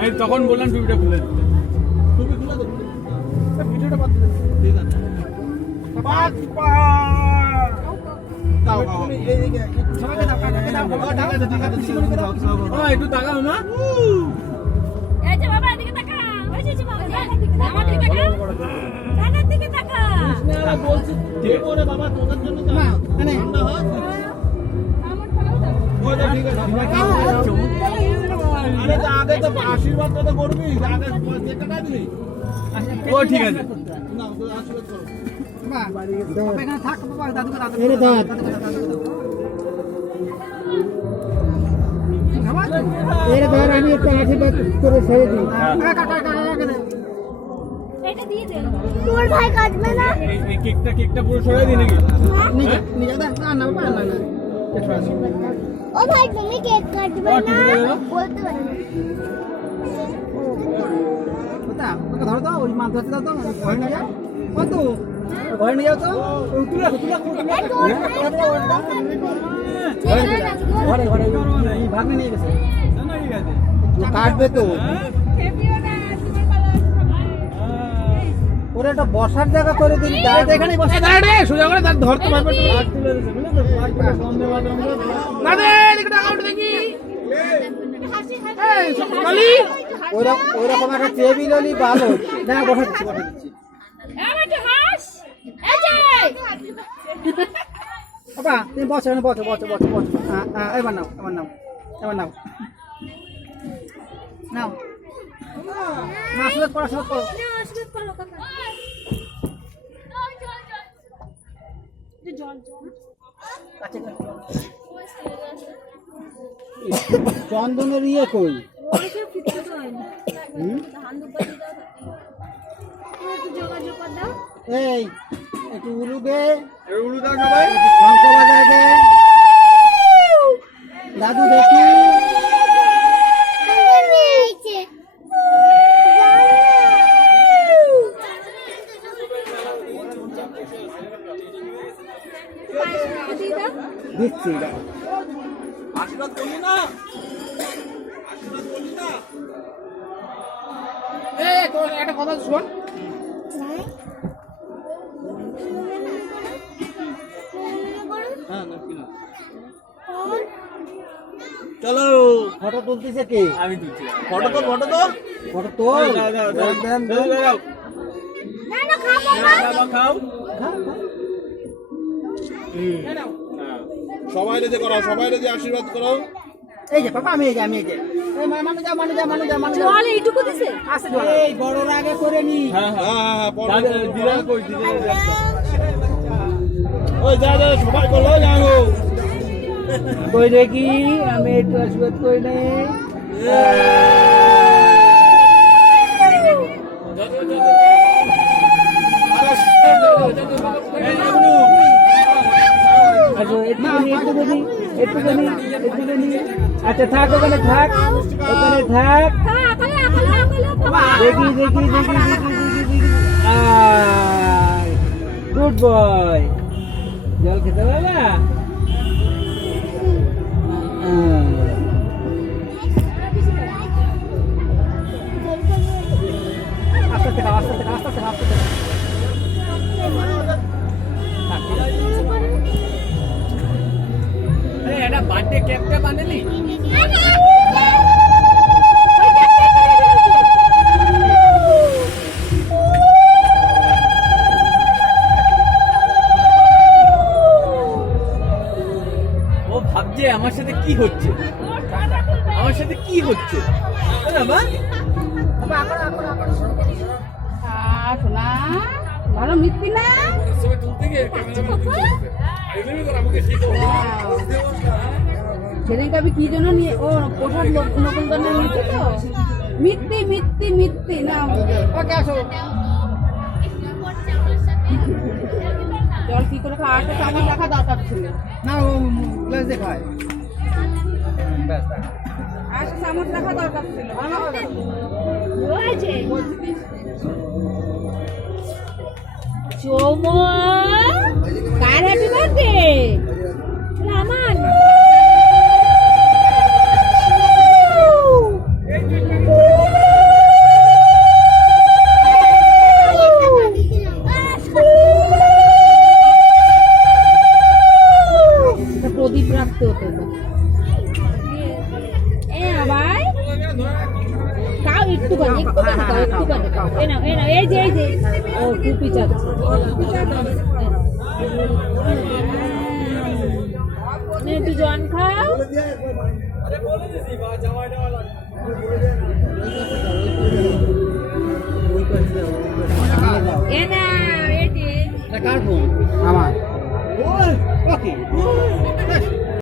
আমি তখন বললাম টুপিটা খুলে দিতে। টুপি খুলে দেবো, ভিডিওটা বাদ দিতে। ঠিক আছে। একটু তাকাও না। এই যে বাবা এদিকে তাকা, ওই যে বাবা আমার দিকে তাকা, দাদার দিকে তাকা। কৃষ্ণা বলছি দেবো রে বাবা, তোদের জন্য তো না ঠান্ডা হয়। ওটা ঠিক আছে। আরে তো আগে তো আশীর্বাদটা তো করবি, আগে যে টাকা দিলি। ও ঠিক আছে। না তো আশীর্বাদ করো। বাবা এখানে থাক বাবা, দাদুকে দাদু। এরে দাদ। এরে ধর, আমি একটু আশীর্বাদ করে ছেড়ে দিই। এটা দিয়ে দে। তোর ভাই কাটবে না? এই কেকটা পুরো সরাই দিই নাকি? নিজে দেখ না বাবা না। ও ভাই তুমি কেক কাটবে না? বলতে পারি না। ওটা ওকে ধরো তো, ওই মাছ ধরতে দাও তো, ঘরে নিয়ে যাও। কত ঘরে নিয়ে যাও তো, তুলা ঘরে এই ভাগ্নে নিয়ে গেছে। না ঠিক আছে। কাটবে তো, ওরা একটা বসার জায়গা করে দিন। এখানে বসে দাঁড়াবে, সোজা করে তার ধরতে পারবে না। ওইরকম একটা টেবিল হলি ভালো। না বসা দিচ্ছি। বাবা তুমি বসো, বসো। এবার নাও। আশীর্বাদ করো। চন্দনের ইয়ে কই? এই একটু উলু দে, উলু দাও সবাই। শঙ্খ বাজায় দে, দাদু দেখি। দিচ্ছি আশীর্বাদ করলি না? তোর একটা কথা শোন। চলো ফটো তুলতেছে কে? আমি তুলছি। ফটো তোল। ফটো তোল। দেন। খাও। সবাই রেজে করো, আশীর্বাদ করো। এই যে পাপা, আমি এই যে এই মানু যা। জল এইটুকু দিছে? আসে জল। এই বড় আগে করে নি। হ্যাঁ দিদা কই দিদা। ওই যা সবাই বলো যাও। কই দেখি আমি একটু আশীর্বাদ করি নে। আচ্ছা থাক, ওখানে থাক। দেখি গুড বয়। জল খেতে পারবে না? আস্তে। এটা বার্থডে কেকটা বানালি? ও ভাবছে আমার সাথে কি হচ্ছে। শোনা ভালো মিথ্যি না? সেদিনকে আমি কি জন্য নিয়ে ও পোশাক নতুন করে নিয়েছি তো। মিথ্যি না। ওকে আসো। জল কি করে খাওয়াটা চামচ রাখা দরকার ছিল না, ও গ্লাস দিয়ে খায়। চামচ রাখা দরকার ছিল। চৌমা কার হ্যাপি বার্থডে? আমার একটুখানি দাও, একটুখানি দাও। এই নাও, এই যে ও টুপি চাচ্ছে। নে, একটু জন খাও। এ নাও, এই যে কার ফোন? আমার। ওকে।